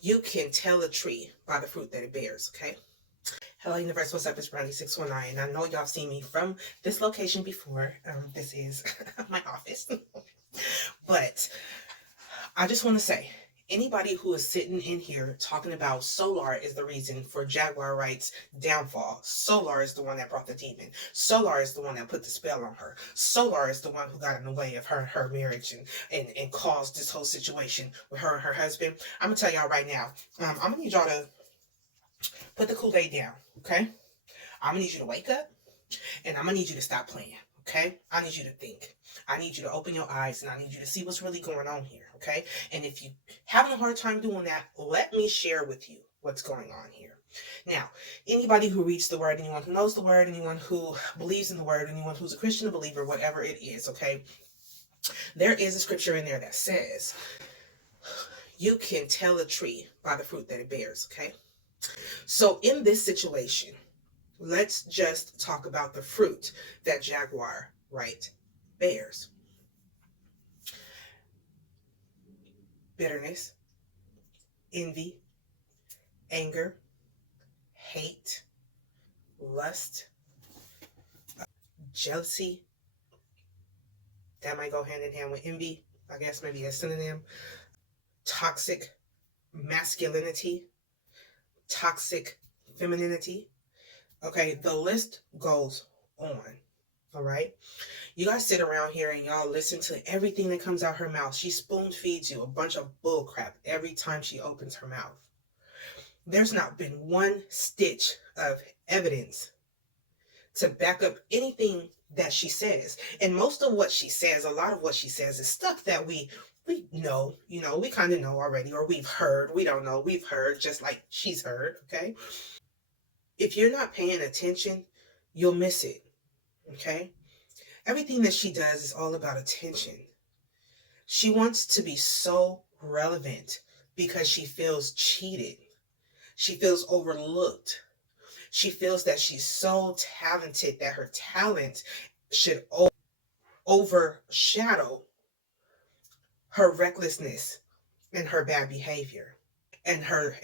You can tell a tree by the fruit that it bears, okay? Hello, universe. What's up? It's Brownie619. I know y'all seen me from this location before. This is my office. But I just want to say, anybody who is sitting in here talking about Solar is the reason for Jaguar Wright's downfall. Solar is the one that brought the demon. Solar is the one that put the spell on her. Solar is the one who got in the way of her marriage and caused this whole situation with her and her husband. I'm going to tell y'all right now, I'm going to need y'all to put the Kool-Aid down, okay? I'm going to need you to wake up, and I'm going to need you to stop playing, okay? I need you to think. I need you to open your eyes, and I need you to see what's really going on here, okay? And if you're having a hard time doing that, let me share with you what's going on here. Now, anybody who reads the word, anyone who knows the word, anyone who believes in the word, anyone who's a Christian, a believer, whatever it is, okay? There is a scripture in there that says, you can tell a tree by the fruit that it bears, okay? So in this situation, let's just talk about the fruit that Jaguar Wright bears. Bitterness, envy, anger, hate, lust, jealousy. That might go hand in hand with envy, I guess maybe a synonym. Toxic masculinity, toxic femininity. Okay, the list goes on. All right. You guys sit around here and y'all listen to everything that comes out her mouth. She spoon feeds you a bunch of bull crap every time she opens her mouth. There's not been one stitch of evidence to back up anything that she says. And most of what she says, a lot of what she says is stuff that we know, we kind of know already, or we've heard. We don't know, we've heard, just like she's heard, okay? If you're not paying attention, you'll miss it, okay? Everything that she does is all about attention. She wants to be so relevant because she feels cheated. She feels overlooked. She feels that she's so talented that her talent should overshadow her recklessness and her bad behavior and her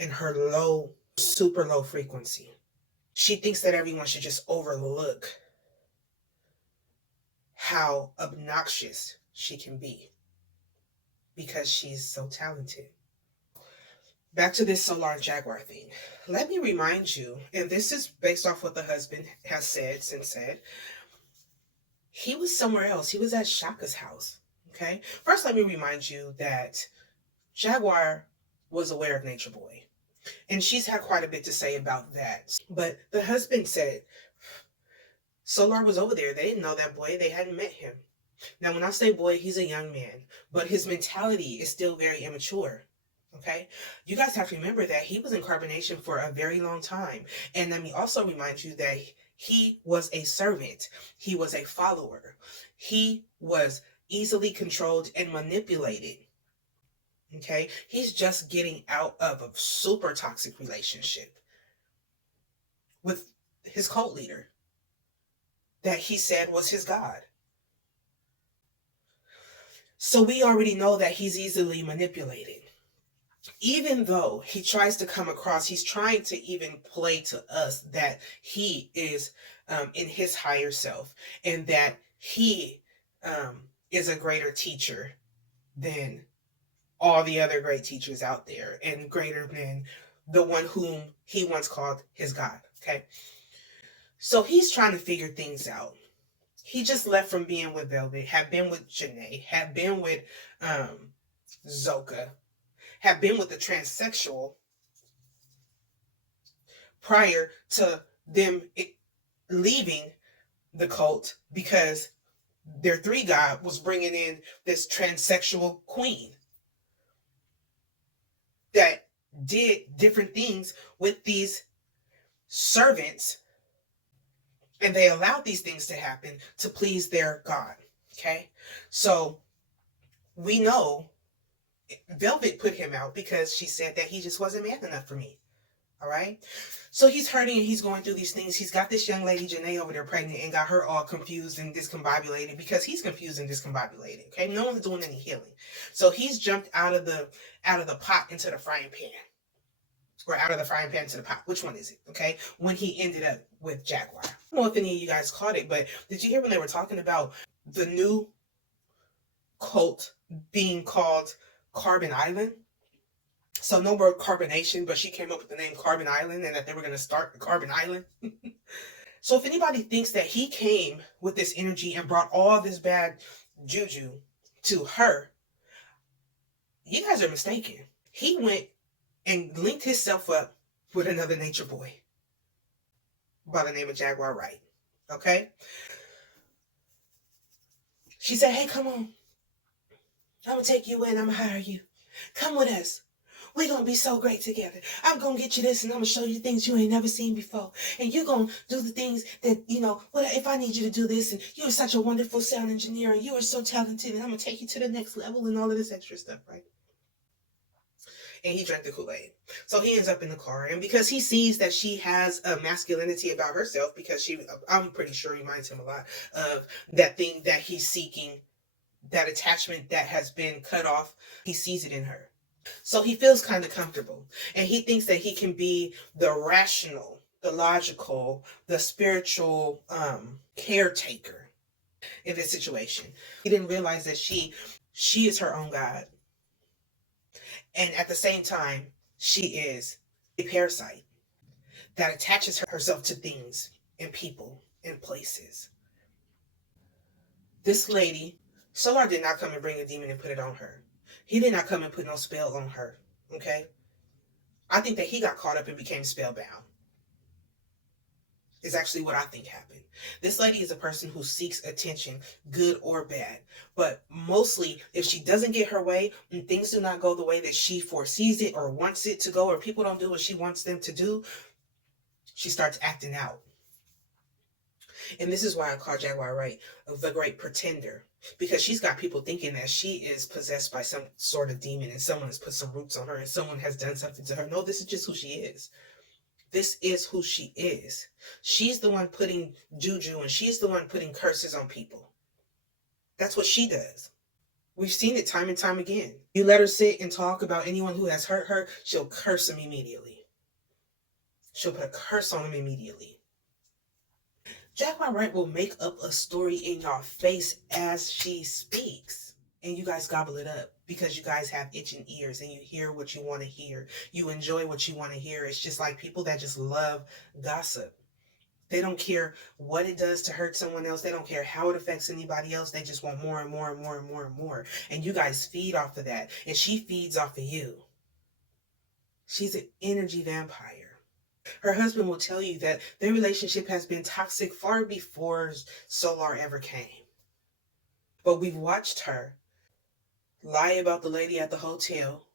low, super low frequency. She thinks that everyone should just overlook how obnoxious she can be because she's so talented. Back to this Solar and Jaguar thing. Let me remind you, and this is based off what the husband has said, he was somewhere else. He was at Shaka's house, okay? First, let me remind you that Jaguar was aware of Nature Boy, and she's had quite a bit to say about that. But the husband said, Solar was over there. They didn't know that boy. They hadn't met him. Now, when I say boy, he's a young man, but his mentality is still very immature. Okay, you guys have to remember that he was in carbonation for a very long time. And let me also remind you that he was a servant. He was a follower. He was easily controlled and manipulated. Okay, he's just getting out of a super toxic relationship with his cult leader that he said was his God. So we already know that he's easily manipulated. Even though he tries to come across, he's trying to even play to us that he is in his higher self and that he is a greater teacher than all the other great teachers out there and greater than the one whom he once called his God, okay? So he's trying to figure things out. He just left from being with Velvet, had been with Janae, had been with Zoka, had been with the transsexual prior to them leaving the cult because their three god was bringing in this transsexual queen that did different things with these servants, and they allowed these things to happen to please their god. Okay, so we know Velvet put him out because she said that he just wasn't man enough for me. All right. So he's hurting and he's going through these things. He's got this young lady, Janae, over there pregnant and got her all confused and discombobulated because he's confused and discombobulated. Okay. No one's doing any healing. So he's jumped out of the pot into the frying pan. or out of the frying pan to the pot. Which one is it? Okay. When he ended up with Jaguar. I don't know if any of you guys caught it, but did you hear when they were talking about the new cult being called Carbon Island? So no more carbonation, but she came up with the name Carbon Island and that they were going to start Carbon Island. So if anybody thinks that he came with this energy and brought all this bad juju to her, you guys are mistaken. He went and linked himself up with another nature boy by the name of Jaguar Wright. Okay? She said, hey, come on. I'm going to take you in. I'm going to hire you. Come with us. We're going to be so great together. I'm going to get you this and I'm going to show you things you ain't never seen before. And you're going to do the things that, what if I need you to do this, and you're such a wonderful sound engineer and you are so talented and I'm going to take you to the next level and all of this extra stuff, right? And he drank the Kool-Aid. So he ends up in the car. And because he sees that she has a masculinity about herself, because I'm pretty sure reminds him a lot of that thing that he's seeking, that attachment that has been cut off, he sees it in her. So he feels kind of comfortable, and he thinks that he can be the rational, the logical, the spiritual caretaker in this situation. He didn't realize that she is her own God. And at the same time, she is a parasite that attaches herself to things and people and places. This lady, Solar did not come and bring a demon and put it on her. He did not come and put no spell on her, okay? I think that he got caught up and became spellbound. Is actually what I think happened. This lady is a person who seeks attention, good or bad. But mostly, if she doesn't get her way and things do not go the way that she foresees it or wants it to go, or people don't do what she wants them to do, she starts acting out. And this is why I call Jaguar Wright the great pretender, because she's got people thinking that she is possessed by some sort of demon and someone has put some roots on her and someone has done something to her. No, this is just who she is. This is who she is. She's the one putting juju and she's the one putting curses on people. That's what she does. We've seen it time and time again. You let her sit and talk about anyone who has hurt her, she'll curse them immediately. She'll put a curse on them immediately. Jaguar Wright will make up a story in your face as she speaks. And you guys gobble it up because you guys have itching ears and you hear what you want to hear. You enjoy what you want to hear. It's just like people that just love gossip. They don't care what it does to hurt someone else. They don't care how it affects anybody else. They just want more and more and more and more and more. And you guys feed off of that. And she feeds off of you. She's an energy vampire. Her husband will tell you that their relationship has been toxic far before Solar ever came. But we've watched her lie about the lady at the hotel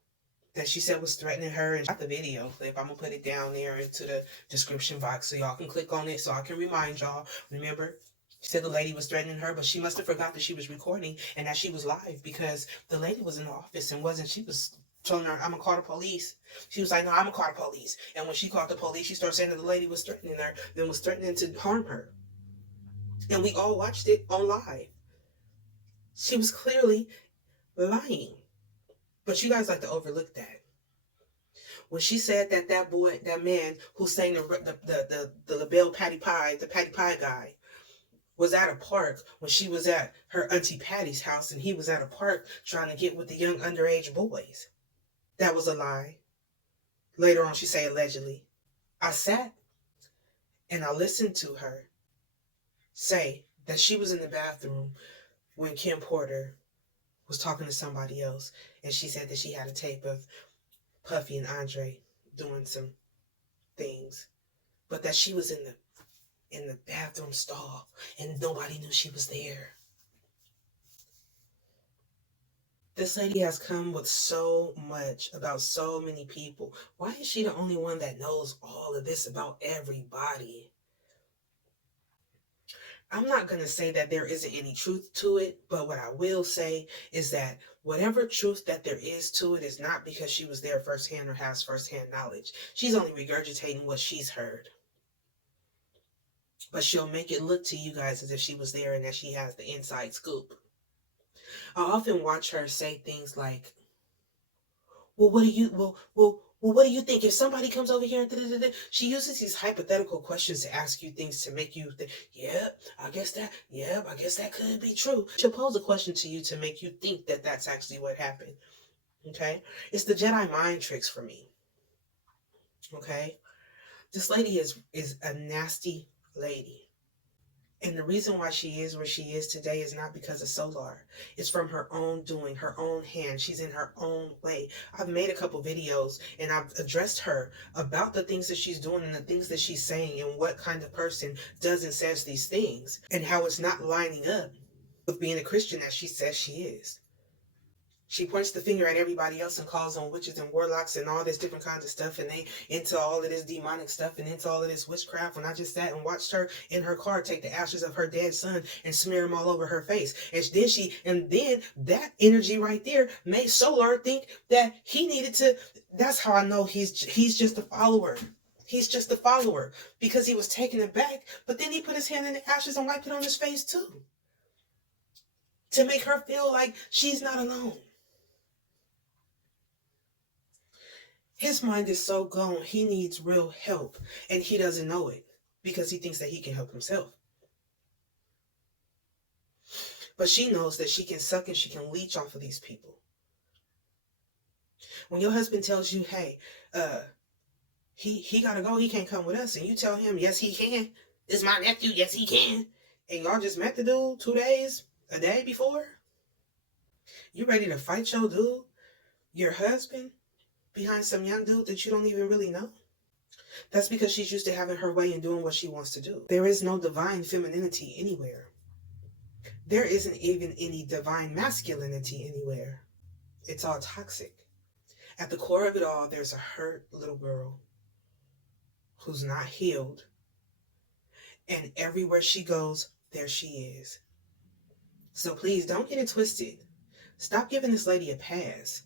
that she said was threatening her, and got the video clip. I'm going to put it down there into the description box so y'all can click on it so I can remind y'all. Remember, she said the lady was threatening her, but she must have forgot that she was recording and that she was live, because the lady was in the office and she was telling her, I'm going to call the police. She was like, no, I'm going to call the police. And when she called the police, she started saying that the lady was threatening her, then was threatening to harm her. And we all watched it on live. She was clearly lying. But you guys like to overlook that. When she said that that man who sang the LaBelle Patty Pie, the Patty Pie guy, was at a park when she was at her Auntie Patty's house and he was at a park trying to get with the young underage boys. That was a lie. Later on, she said allegedly. I sat and I listened to her say that she was in the bathroom when Kim Porter was talking to somebody else, and she said that she had a tape of Puffy and Andre doing some things, but that she was in the bathroom stall and nobody knew she was there. This lady has come with so much about so many people. Why is she the only one that knows all of this about everybody? I'm not going to say that there isn't any truth to it, but what I will say is that whatever truth that there is to it is not because she was there firsthand or has firsthand knowledge. She's only regurgitating what she's heard. But she'll make it look to you guys as if she was there and that she has the inside scoop. I often watch her say things like, well, Well, what do you think if somebody comes over here and she uses these hypothetical questions to ask you things to make you think, yeah, I guess that could be true. She'll pose a question to you to make you think that that's actually what happened. Okay? It's the Jedi mind tricks for me. Okay? This lady is a nasty lady. And the reason why she is where she is today is not because of Solar. It's from her own doing, her own hand. She's in her own way. I've made a couple videos and I've addressed her about the things that she's doing and the things that she's saying and what kind of person does and says these things and how it's not lining up with being a Christian that she says she is. She points the finger at everybody else and calls on witches and warlocks and all this different kinds of stuff, and they into all of this demonic stuff and into all of this witchcraft. When I just sat and watched her in her car take the ashes of her dead son and smear them all over her face, and then that energy right there made Solar think that he needed to. That's how I know he's just a follower. He's just a follower because he was taken aback, but then he put his hand in the ashes and wiped it on his face too, to make her feel like she's not alone. His mind is so gone, he needs real help, and he doesn't know it because he thinks that he can help himself. But she knows that she can suck and she can leech off of these people. When your husband tells you, hey, he gotta go, he can't come with us, and you tell him, yes, he can. This is my nephew, yes, he can. And y'all just met the dude 2 days, a day before. You ready to fight your dude, your husband, behind some young dude that you don't even really know? That's because she's used to having her way and doing what she wants to do. There is no divine femininity anywhere. There isn't even any divine masculinity anywhere. It's all toxic. At the core of it all, there's a hurt little girl who's not healed. And everywhere she goes, there she is. So please don't get it twisted. Stop giving this lady a pass.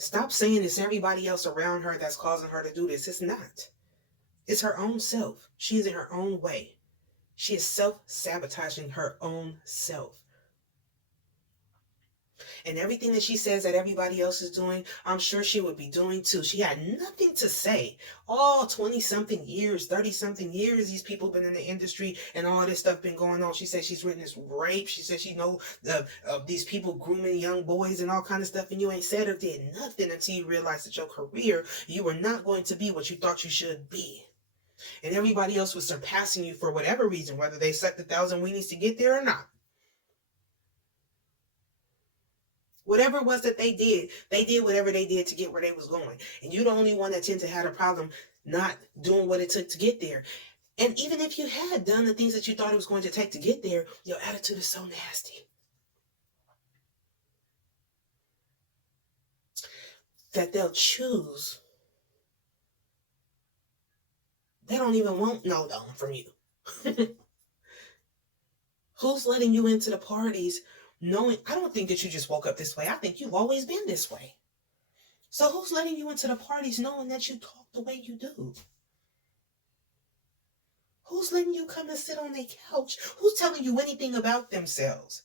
Stop saying it's everybody else around her that's causing her to do this. It's not. It's her own self. She's in her own way. She is self-sabotaging her own self. And everything that she says that everybody else is doing, I'm sure she would be doing too. She had nothing to say. All 20-something years, 30-something years, these people been in the industry and all this stuff been going on. She said she's witnessed rape. She said she know these people grooming young boys and all kind of stuff. And you ain't said or did nothing until you realized that your career, you were not going to be what you thought you should be. And everybody else was surpassing you for whatever reason, whether they sucked 1,000 weenies to get there or not. Whatever it was that they did whatever they did to get where they was going. And you're the only one that tend to have a problem not doing what it took to get there. And even if you had done the things that you thought it was going to take to get there, your attitude is so nasty that they'll choose. They don't even want no dome from you. Who's letting you into the parties knowing? I don't think that you just woke up this way. I think you've always been this way. So who's letting you into the parties knowing that you talk the way you do? Who's letting you come and sit on their couch? Who's telling you anything about themselves?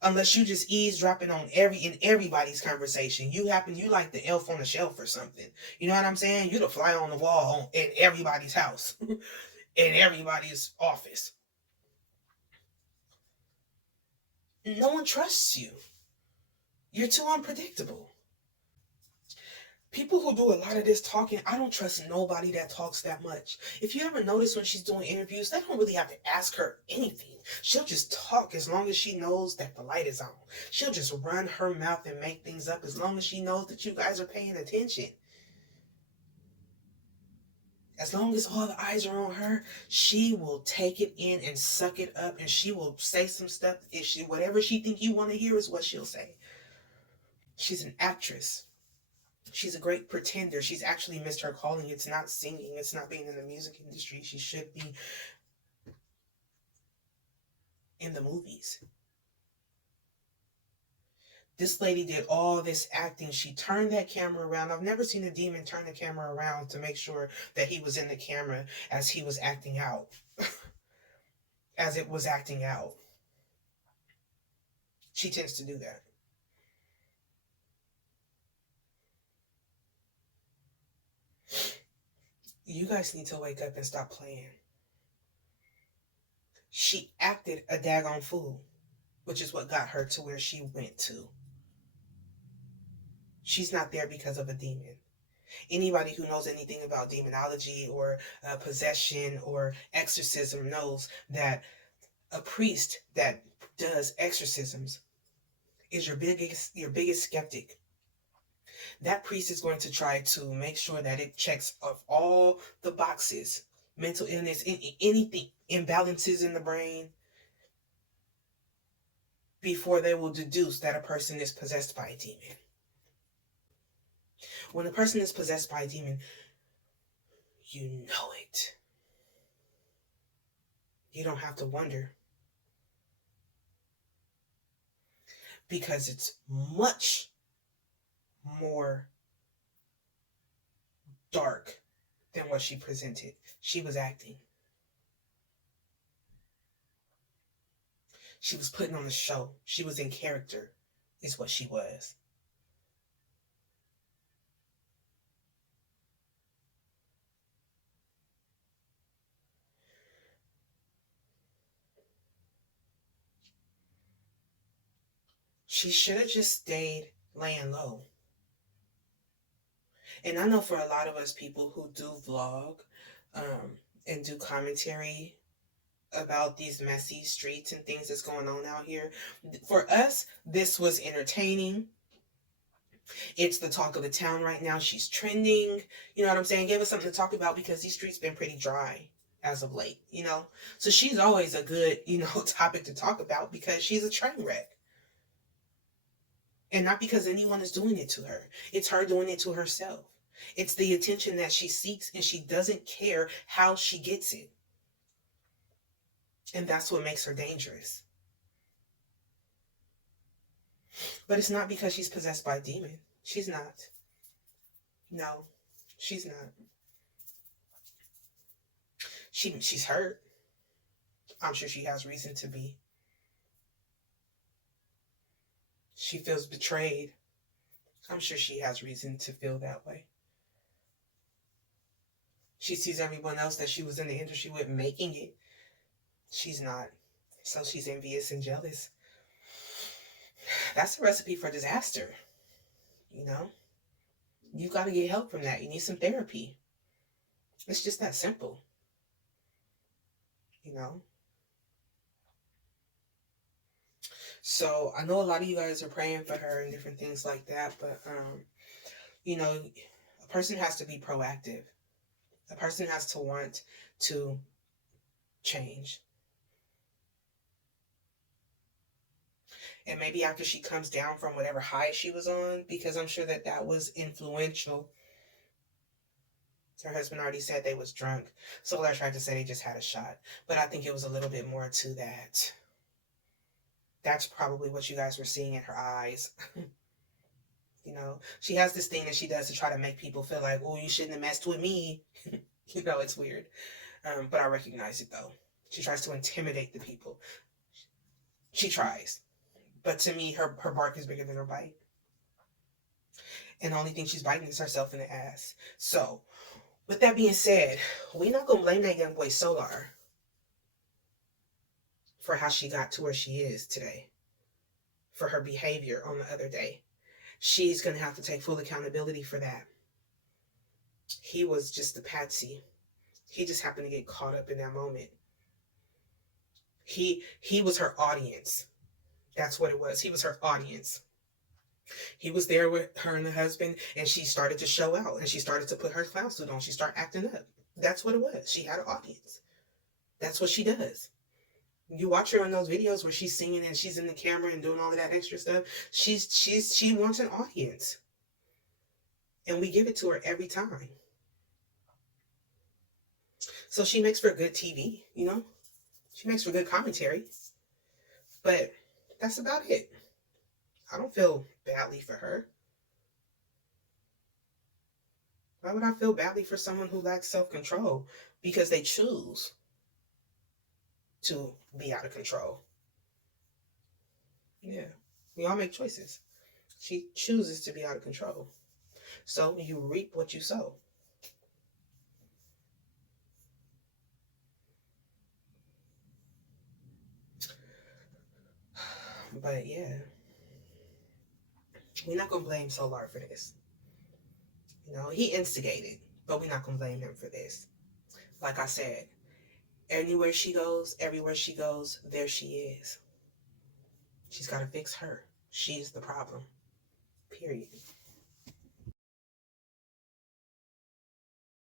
Unless you just eavesdropping on everybody's conversation. You like the elf on the shelf or something. You know what I'm saying? You the fly on the wall in everybody's house. In everybody's office. No one trusts you. You're too unpredictable. People who do a lot of this talking, I don't trust nobody that talks that much. If you ever notice when she's doing interviews, they don't really have to ask her anything. She'll just talk as long as she knows that the light is on. She'll just run her mouth and make things up as long as she knows that you guys are paying attention. As long as all the eyes are on her, she will take it in and suck it up, and she will say some stuff. Whatever she think you want to hear is what she'll say. She's an actress. She's a great pretender. She's actually missed her calling. It's not singing. It's not being in the music industry. She should be in the movies. This lady did all this acting. She turned that camera around. I've never seen a demon turn the camera around to make sure that he was in the camera as he was acting out. As it was acting out. She tends to do that. You guys need to wake up and stop playing. She acted a daggone fool, which is what got her to where she went to. She's not there because of a demon. Anybody who knows anything about demonology or possession or exorcism knows that a priest that does exorcisms is your biggest skeptic. That priest is going to try to make sure that it checks off all the boxes: mental illness, anything, imbalances in the brain, before they will deduce that a person is possessed by a demon. When a person is possessed by a demon, you know it. You don't have to wonder, because it's much more dark than what she presented. She was acting. She was putting on the show. She was in character, is what she was. She should have just stayed laying low. And I know for a lot of us people who do vlog and do commentary about these messy streets and things that's going on out here, for us, this was entertaining. It's the talk of the town right now. She's trending. You know what I'm saying? Give us something to talk about, because these streets been pretty dry as of late, you know? So she's always a good, topic to talk about, because she's a train wreck. And not because anyone is doing it to her. It's her doing it to herself. It's the attention that she seeks, and she doesn't care how she gets it. And that's what makes her dangerous. But it's not because she's possessed by a demon. She's not. No, she's not. She's hurt. I'm sure she has reason to be. She feels betrayed. I'm sure she has reason to feel that way. She sees everyone else that she was in the industry with making it. She's not. So she's envious and jealous. That's a recipe for disaster. You've got to get help from that. You need some therapy. It's just that simple. So I know a lot of you guys are praying for her and different things like that, but a person has to be proactive. A person has to want to change. And maybe after she comes down from whatever high she was on, because I'm sure that was influential. Her husband already said they was drunk. So I tried to say they just had a shot. But I think it was a little bit more to that. That's probably what you guys were seeing in her eyes. She has this thing that she does to try to make people feel like, oh, you shouldn't have messed with me. It's weird. But I recognize it, though. She tries to intimidate the people. She tries. But to me, her bark is bigger than her bite. And the only thing she's biting is herself in the ass. So, with that being said, we're not going to blame that young boy Solar for how she got to where she is today, for her behavior on the other day. She's going to have to take full accountability for that. He was just a patsy. He just happened to get caught up in that moment. He was her audience. That's what it was. He was her audience. He was there with her and the husband, and she started to show out, and she started to put her clown suit on. She started acting up. That's what it was. She had an audience. That's what she does. You watch her in those videos where she's singing and she's in the camera and doing all of that extra stuff. She wants an audience. And we give it to her every time. So she makes for good TV, She makes for good commentary. But that's about it. I don't feel badly for her. Why would I feel badly for someone who lacks self-control? Because they choose to be out of control. Yeah, we all make choices. She chooses to be out of control. So you reap what you sow. But yeah, we're not gonna blame Solar for this. You know, he instigated, but we're not gonna blame him for this. Like I said, everywhere she goes, there she is. She's gotta fix her. She's the problem. Period.